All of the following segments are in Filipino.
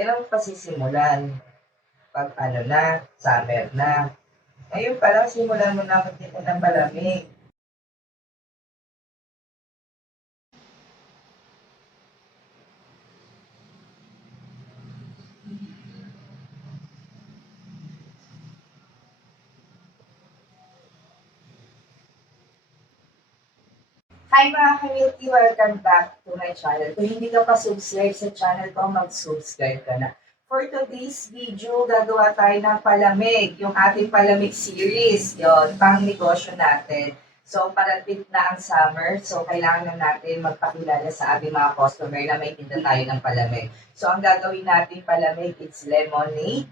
Kailan mo pa sisimulan? 'Pag ano na, summer na. Ngayon pa lang simulan mo na magtinda ng malamig. Hi mga ka-Milky! Welcome back to my channel. Kung hindi ka pa subscribe sa channel ko, mag-subscribe ka na. For today's video, gagawa tayo ng palamig. Yung ating palamig series. Yon, pang negosyo natin. So, parating na ang summer. So, kailangan na natin magpakilala sa ating mga customer na may tinda tayo ng palamig. So, ang gagawin natin palamig, it's lemonade.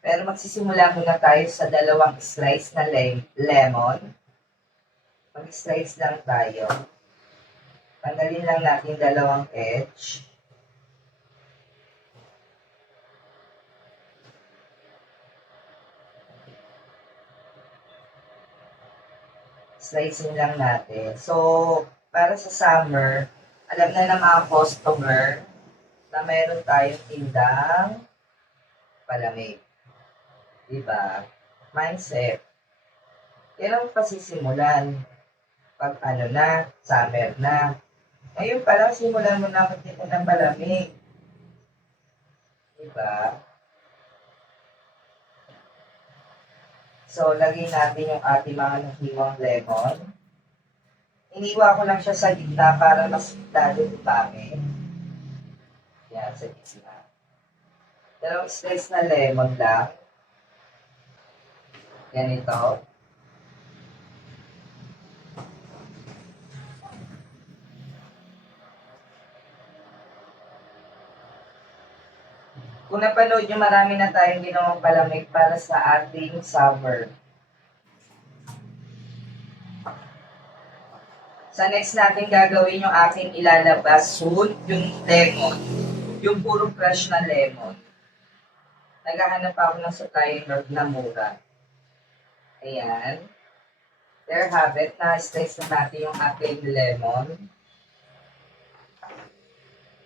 Pero magsisimula muna tayo sa dalawang slice na lemon. Mag-slice lang tayo. Tanggalin lang natin dalawang edge. Slicing lang natin. So, para sa summer, alam na ng mga customer na meron tayong tindang palamig. Diba? Mindset. Kailan mo pa sisimulan? 'Pag ano na, summer na. Ngayon pa lang simulan mo na magtinda ng palamig. Diba? So, lagay natin yung ating mga nahiwang lemon. Iniwa ko lang siya sa gitna para mas lalo dupangin. Yan, sa gitna. Dalawang slice na lemon lang. Ganito. Kung napanood nyo, marami na tayong ginawang palamig para sa ating summer. Sa next natin gagawin yung ating ilalabas soon, yung lemon. Yung puro fresh na lemon. Naghahanap ako ng supplier na mura. Ayan. There have it. Na-slice na natin yung ating lemon.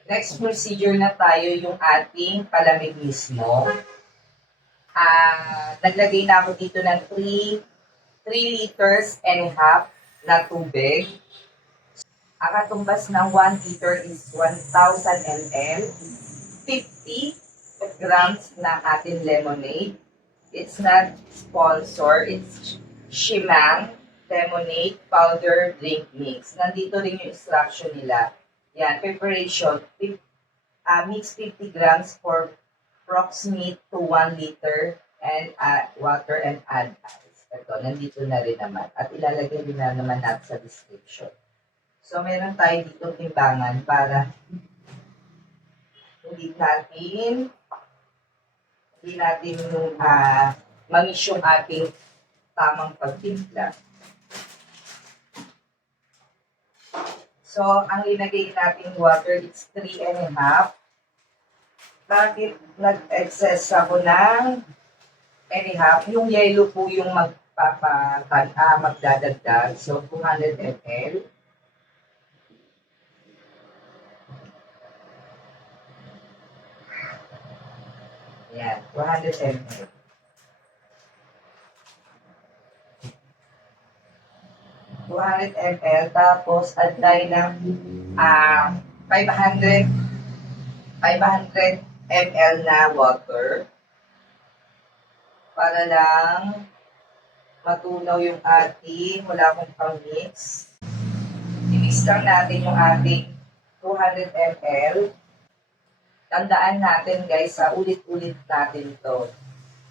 Next procedure na tayo yung ating palamig mismo. Naglagay na ako dito ng 3 liters and a half na tubig. Ang katumbas ng 1 liter is 1,000 ml. 50 grams na ating lemonade. It's not sponsor. It's Shimang Lemonade Powder Drink Mix. Nandito rin yung instruction nila. Yan, preparation. Mix 50 grams for approximate to 1 liter and add water and add ice. Ito, nandito na rin naman. At ilalagay din na naman natin sa description. So, meron tayo dito timbangan para hindi natin mamiss yung ating tamang pagtimpla. So, ang linagay natin water, it's 3 and a half. Bakit nag-excess ako ng and a half? Yung yellow po yung magdadagdag. So, 200 ml. Yan, 200 ml. 200 ml, tapos add tayo ng 500 ml na water para lang matunaw yung ating, wala akong pang-mix. I-mix lang natin yung ating 200 ml. Tandaan natin guys, ulit-ulit natin to.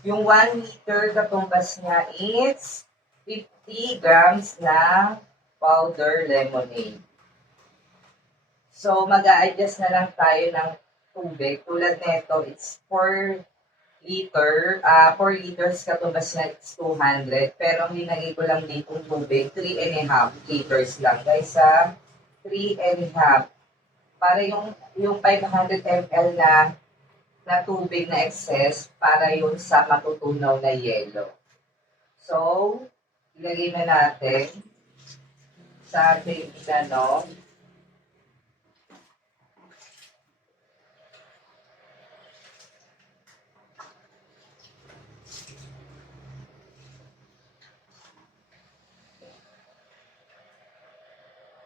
Yung 1 liter katumbas niya is 50 grams na powder lemonade. So, mag-a-adjust na lang tayo ng tubig. Tulad nito, it's 4 liters katumbas na it's 200. Pero ang linagay ko lang dito tubig, 3 and a half liters lang. Guys, 3 and a half. Para yung 500 ml na tubig na excess, para yun sa matutunaw na yelo. So, ilagay na natin sa ating ano.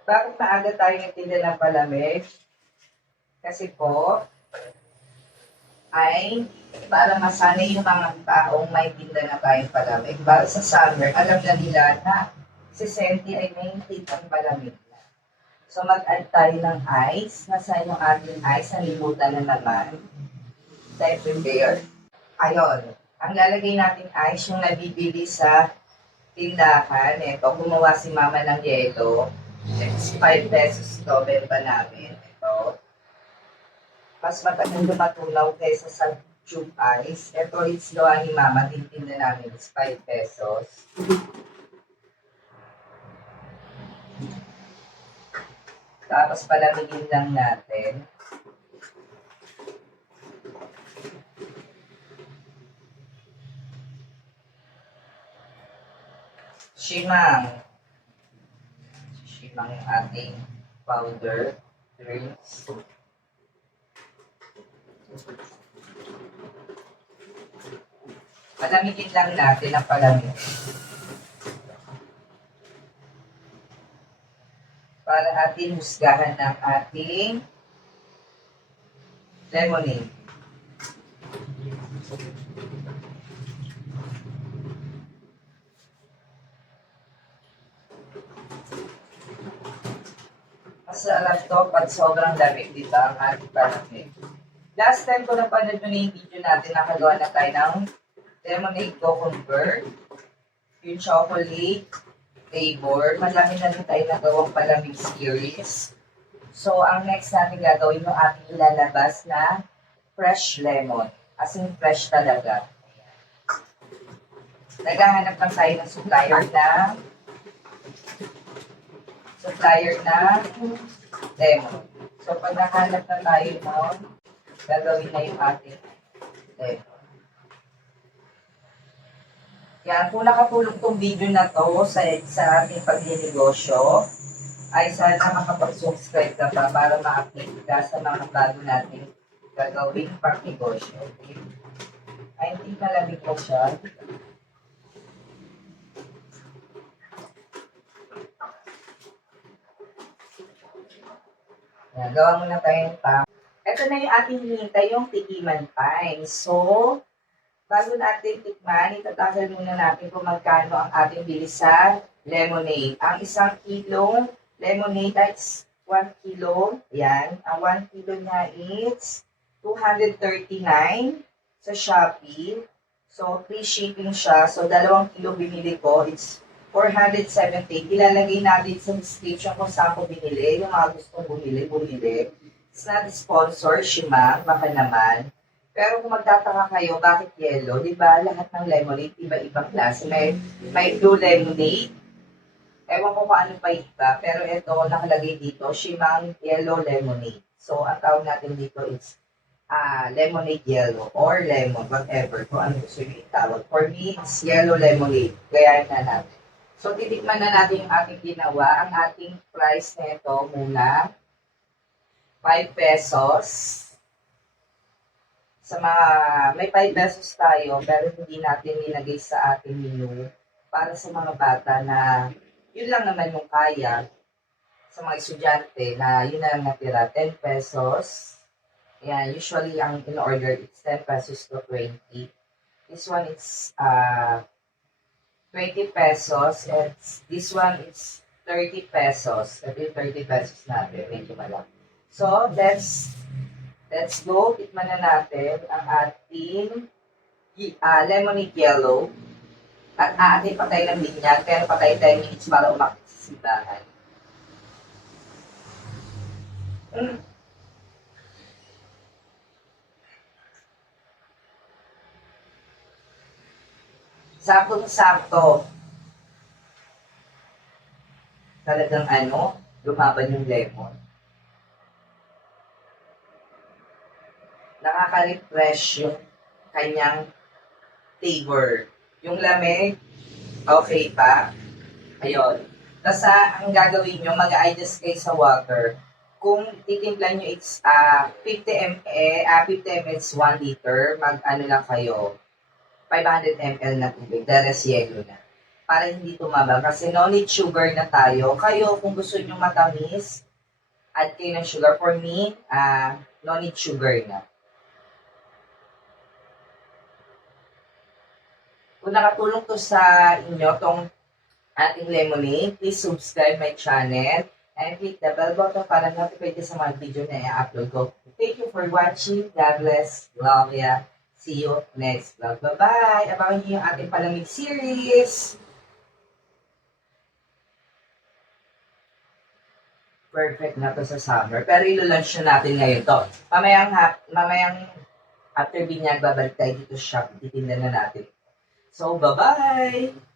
Bakit maaga tayo nagtinda ng palamig? Kasi po, ay para masanay yung mga taong may tinda na tayong palamig. Para sa summer, alam na nila na si Senti ay may tindang palamig na. So mag-add tayo ng ice. Nasaan yung ating ice? Nalimutan na naman. Tayo prepare. Ayun. Ang lalagay natin ice yung nabibili sa tindahan. Ito, gumawa si mama ng yelo. It's 5 pesos ito, benta namin. Ito. Mas matagal lumatunaw kaysa sa tube ice. Ito, it's gawa ni mama. Tintinda namin is 5 pesos. Tapos palamigin lang natin. Shimang. Shimang yung ating powder drinks. Palamigin lang natin ang palamig. Para ating husgahan ng ating lemonade. Masarap to pag sobrang lamig dito ang ating palamig. Last time ko napanood nyo na yung video natin, nakagawa na tayo ng lemonade cucumber, yung chocolate flavor. Madami na rin tayo nagawang palamig series. So, ang next natin gagawin yung ating ilalabas na fresh lemon. As in, fresh talaga. Naghahanap lang tayo ng supplier na lemon. So, pag nakahanap na tayo nun, gagawin na yung ating lemon. Yan, kung nakatulong tong video na to sa ating pagninegosyo, ay sana makapag-subscribe ka pa para ma-update ka sa mga bago natin gagawing pag-negosyo. Okay? Ay, hindi malamig ko siya. Yan, gawa muna tayong pa. Ito na yung ating hinihintay, yung tikiman pie. So, bago natin tikman, itatakal muna natin kung magkano ang ating bili sa lemonade. Ang 1 kilong lemonade is 1 kilo. Yan. Ang 1 kilo niya is 239 sa Shopee. So, free shipping siya. So, 2 kilo binili ko. It's 470. Ilalagay natin sa description kung saan ko binili. Yung mga gustong bumili. It's not sponsor, Shimang. Baka naman. Pero kung magtataka kayo, bakit yellow? Di ba lahat ng lemonade, iba-ibang klase. May blue lemonade. Ewan ko kung ano pa iba. Pero ito, nakalagay dito, Shimang Yellow Lemonade. So, ang tawag natin dito is lemonade yellow or lemon, whatever. Kung ano gusto nyo itawag. For me, it's yellow lemonade. Gayahin na natin. So, titikman na natin yung ating ginawa. Ang ating price nito muna, 5 pesos. Sa mga, may 5 pesos tayo, pero hindi natin nilagay sa ating menu para sa mga bata na yun lang naman yung kaya. Sa mga estudyante na yun na lang natira, 10 pesos. Yan, usually ang in-order it's 10 pesos to 20. This one is 20 pesos and this one is 30 pesos. Ito yung 30 pesos natin, medyo malaki. So, let's go. Tikman na natin ang ating lemonade yellow. At aatin pa tayo ng binyag, pero pa tayo 10 minutes para umakit sa simbahan. Saktong-sakto. Talagang lumaban yung lemon. Nakaka-refresh yung kanyang flavor. Yung lamig, okay pa. Ayun. Tapos ang gagawin nyo, mag-adjust kayo sa water. Kung titimplan nyo, it's 50 ml is 1 liter. Mag-ano lang kayo, 500 ml na tubig. The rest yellow na. para hindi tumaba. Kasi no need sugar na tayo. Kayo, kung gusto nyo matamis, add kayo ng sugar. For me, no need sugar na. Kung nakatulong to sa inyo, tong ating lemonade, please subscribe my channel and click the bell button para notified sa mga video na i-upload ko. Thank you for watching. God bless. Love ya. See you next vlog. Bye-bye! Abangan niyo yung ating palamig series. Perfect na to sa summer. Pero ilunch na natin ngayon to. Mamayang after binyag, babalik tayo dito sa shop. Titinda na natin. So, bye-bye!